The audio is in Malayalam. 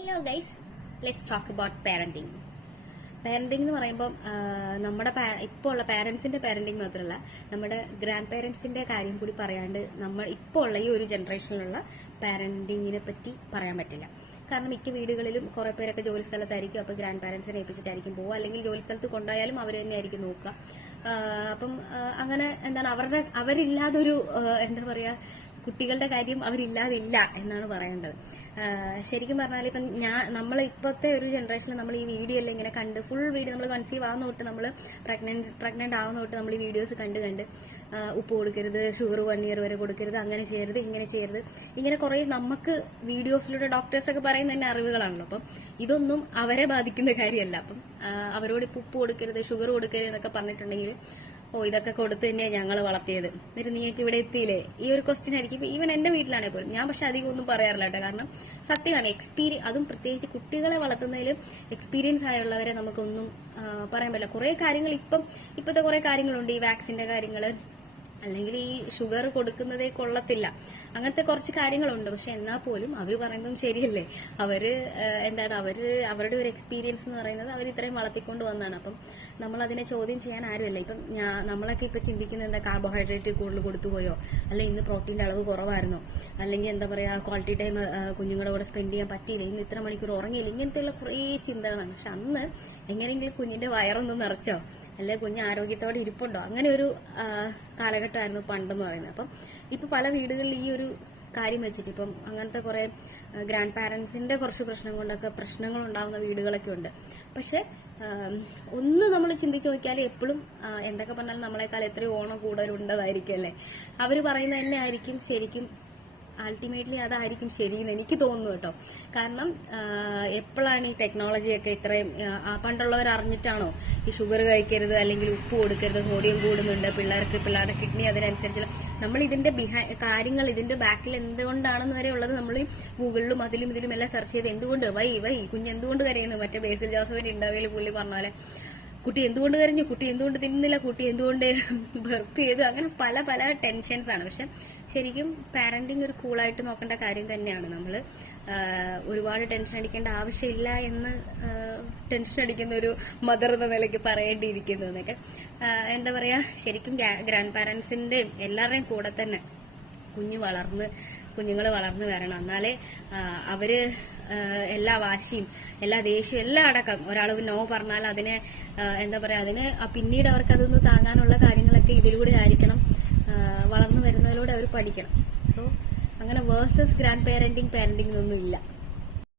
Hello guys, let's talk about parenting. Parenting എന്ന് പറയുമ്പോൾ നമ്മുടെ ഇപ്പോൾ ഉള്ള പാരന്റ്സിന്റെ പാരന്റിങ് മാത്രമല്ല, നമ്മുടെ ഗ്രാൻഡ് പാരന്റ്സിന്റെ കാര്യം കൂടി പറയാണ്ട് നമ്മൾ ഇപ്പോൾ ഉള്ള ഈ ഒരു ജനറേഷനിലുള്ള പാരന്റിങ്ങിനെ പറ്റി പറയാൻ പറ്റില്ല. കാരണം മിക്ക വീടുകളിലും കുറെ പേരൊക്കെ ജോലി സ്ഥലത്തായിരിക്കും. അപ്പോൾ ഗ്രാൻഡ് പാരന്റ്സിനെ ഏൽപ്പിച്ചിട്ടായിരിക്കും പോകുക, അല്ലെങ്കിൽ ജോലി സ്ഥലത്ത് കൊണ്ടുപോയാലും അവർ തന്നെയായിരിക്കും നോക്കുക. അപ്പം അങ്ങനെ എന്താണ് അവരില്ലാതൊരു എന്താ പറയാ, കുട്ടികളുടെ കാര്യം അവരില്ലാതില്ല എന്നാണ് പറയേണ്ടത്. ശരിക്കും പറഞ്ഞാൽ ഇപ്പം നമ്മൾ ഇപ്പോഴത്തെ ഒരു ജനറേഷനിൽ നമ്മൾ ഈ വീഡിയോ എല്ലാം ഇങ്ങനെ കണ്ട് ഫുൾ വീഡിയോ നമ്മൾ കൺസീവ് ആവുന്ന തൊട്ട് നമ്മൾ പ്രഗ്നന്റ് ആവുന്ന തൊട്ട് നമ്മൾ ഈ വീഡിയോസ് കണ്ട് ഉപ്പ് കൊടുക്കരുത്, ഷുഗർ 1 year വരെ കൊടുക്കരുത്, അങ്ങനെ ചെയ്യരുത്, ഇങ്ങനെ ചെയ്യരുത്, ഇങ്ങനെ കുറെ നമുക്ക് വീഡിയോസിലൂടെ ഡോക്ടേഴ്സൊക്കെ പറയുന്ന തന്നെ അറിവുകളാണല്ലോ. അപ്പം ഇതൊന്നും അവരെ ബാധിക്കുന്ന കാര്യമല്ല. അപ്പം അവരോട് ഇപ്പം ഉപ്പ് കൊടുക്കരുത്, ഷുഗർ കൊടുക്കരുത് എന്നൊക്കെ പറഞ്ഞിട്ടുണ്ടെങ്കിൽ ഇതൊക്കെ കൊടുത്ത് തന്നെയാണ് ഞങ്ങൾ വളർത്തിയത്, എന്നിട്ട് നീക്ക് ഇവിടെ എത്തിയില്ലേ, ഈ ഒരു ക്വസ്റ്റ്യൻ ആയിരിക്കും. ഈവൻ എന്റെ വീട്ടിലാണെങ്കിൽ പോലും ഞാൻ പക്ഷെ അധികം ഒന്നും പറയാറില്ല കേട്ടോ. കാരണം സത്യമാണ്, അതും പ്രത്യേകിച്ച് കുട്ടികളെ വളർത്തുന്നതിൽ എക്സ്പീരിയൻസ് ആയുള്ളവരെ നമുക്കൊന്നും പറയാൻ പറ്റില്ല. കുറെ കാര്യങ്ങൾ ഇപ്പോഴത്തെ കുറെ കാര്യങ്ങളുണ്ട്, ഈ വാക്സിന്റെ കാര്യങ്ങൾ, അല്ലെങ്കിൽ ഈ ഷുഗർ കൊടുക്കുന്നതേ കൊള്ളത്തില്ല, അങ്ങനത്തെ കുറച്ച് കാര്യങ്ങളുണ്ട്. പക്ഷെ എന്നാൽ പോലും അവർ പറയുന്നതും ശരിയല്ലേ. അവരുടെ ഒരു എക്സ്പീരിയൻസ് എന്ന് പറയുന്നത് അവർ ഇത്രയും വളർത്തിക്കൊണ്ട് വന്നതാണ്. അപ്പം നമ്മൾ അതിനെ ചോദ്യം ചെയ്യാൻ ആരുമല്ല. ഇപ്പം നമ്മളൊക്കെ ഇപ്പൊ ചിന്തിക്കുന്നത് എന്താ, കാർബോഹൈഡ്രേറ്റ് കൂടുതൽ കൊടുത്തുപോയോ, അല്ലെങ്കിൽ ഇന്ന് പ്രോട്ടീൻ്റെ അളവ് കുറവായിരുന്നോ, അല്ലെങ്കിൽ എന്താ പറയാ, ക്വാളിറ്റി ടൈം കുഞ്ഞുങ്ങളുടെ കൂടെ സ്പെൻഡ് ചെയ്യാൻ പറ്റിയില്ല, ഇന്ന് ഇത്ര മണിക്കൂർ ഉറങ്ങിയില്ല, ഇങ്ങനത്തെയുള്ള കുറേ ചിന്തകളാണ്. പക്ഷെ അന്ന് എങ്ങനെയെങ്കിലും കുഞ്ഞിന്റെ വയറൊന്നും നിറച്ചോ, അല്ലെ കുഞ്ഞ് ആരോഗ്യത്തോടെ ഇരിപ്പുണ്ടോ, അങ്ങനെ ഒരു കാലഘട്ടമായിരുന്നു പണ്ടെന്ന് പറയുന്നത്. അപ്പം ഇപ്പൊ പല വീടുകളിൽ ഈ ഒരു കാര്യം വെച്ചിട്ട് ഇപ്പം അങ്ങനത്തെ കുറെ ഗ്രാൻഡ് പാരന്റ്സിന്റെ കുറച്ച് പ്രശ്നങ്ങൾ ഉണ്ടാകുന്ന വീടുകളൊക്കെ ഉണ്ട്. പക്ഷെ ഒന്ന് നമ്മൾ ചിന്തിച്ചു നോക്കിയാൽ എപ്പോഴും എന്തൊക്കെ പറഞ്ഞാലും നമ്മളെക്കാൾ എത്രയോ ഓണം കൂടുതലുണ്ടതായിരിക്കും അല്ലേ. അവര് പറയുന്നത് തന്നെ ആയിരിക്കും ശരിക്കും, അൾട്ടിമേറ്റ്ലി അതായിരിക്കും ശരിയെന്ന് എനിക്ക് തോന്നുന്നു കേട്ടോ. കാരണം എപ്പോഴാണ് ഈ ടെക്നോളജിയൊക്കെ ഇത്രയും പണ്ടുള്ളവർ അറിഞ്ഞിട്ടാണോ ഈ ഷുഗർ കഴിക്കരുത്, അല്ലെങ്കിൽ ഉപ്പ് കൊടുക്കരുത്, സോഡിയം കൂടുന്നുണ്ട് പിള്ളേരുടെ കിഡ്നി അതിനനുസരിച്ചുള്ള നമ്മൾ ഇതിന്റെ കാര്യങ്ങൾ ഇതിന്റെ ബാക്കിൽ എന്തുകൊണ്ടാണെന്ന് വരെ ഉള്ളത് നമ്മൾ ഗൂഗിളിലും അതിലും ഇതിലും എല്ലാം സെർച്ച് ചെയ്ത് എന്തുകൊണ്ട് കുഞ്ഞ് എന്തുകൊണ്ട് കരയുന്നു, മറ്റേ ബേസിൽ ജോസഫിന്റെ ഇന്റർവ്യൂവിൽ പുള്ളി പറഞ്ഞ പോലെ കുട്ടി എന്തുകൊണ്ട് കരഞ്ഞു, കുട്ടി എന്തുകൊണ്ട് തിന്നുന്നില്ല, കുട്ടി എന്തുകൊണ്ട് ബർപ്പ് ചെയ്തു, അങ്ങനെ പല പല ടെൻഷൻസ് ആണ്. പക്ഷെ ശരിക്കും പാരന്റിങ് ഒരു കൂളായിട്ട് നോക്കേണ്ട കാര്യം തന്നെയാണ്. നമ്മൾ ഒരുപാട് ടെൻഷൻ അടിക്കേണ്ട ആവശ്യമില്ല എന്ന് ടെൻഷൻ അടിക്കുന്ന ഒരു മദർ എന്ന നിലയ്ക്ക് പറയേണ്ടിയിരിക്കുന്നു എന്നൊക്കെ. എന്താ പറയാ, ശരിക്കും ഗ്രാൻഡ് പാരന്റ്സിന്റെ എല്ലാവരുടെയും കൂടെ തന്നെ കുഞ്ഞുങ്ങൾ വളർന്നു വരണം. എന്നാലേ അവര് എല്ലാ വാശിയും എല്ലാ ദേഷ്യവും എല്ലാം അടക്കം, ഒരാൾ നോ പറഞ്ഞാൽ അതിനെ എന്താ പറയാ, അതിന് പിന്നീട് അവർക്ക് അതൊന്ന് താങ്ങാനുള്ള കാര്യങ്ങളൊക്കെ ഇതിലൂടെ ആയിരിക്കണം. വളർന്നു വരുന്നതിലൂടെ അവർ പഠിക്കണം. സോ അങ്ങനെ വേഴ്സസ് ഗ്രാൻഡ് പാരന്റിങ് ഒന്നും ഇല്ല.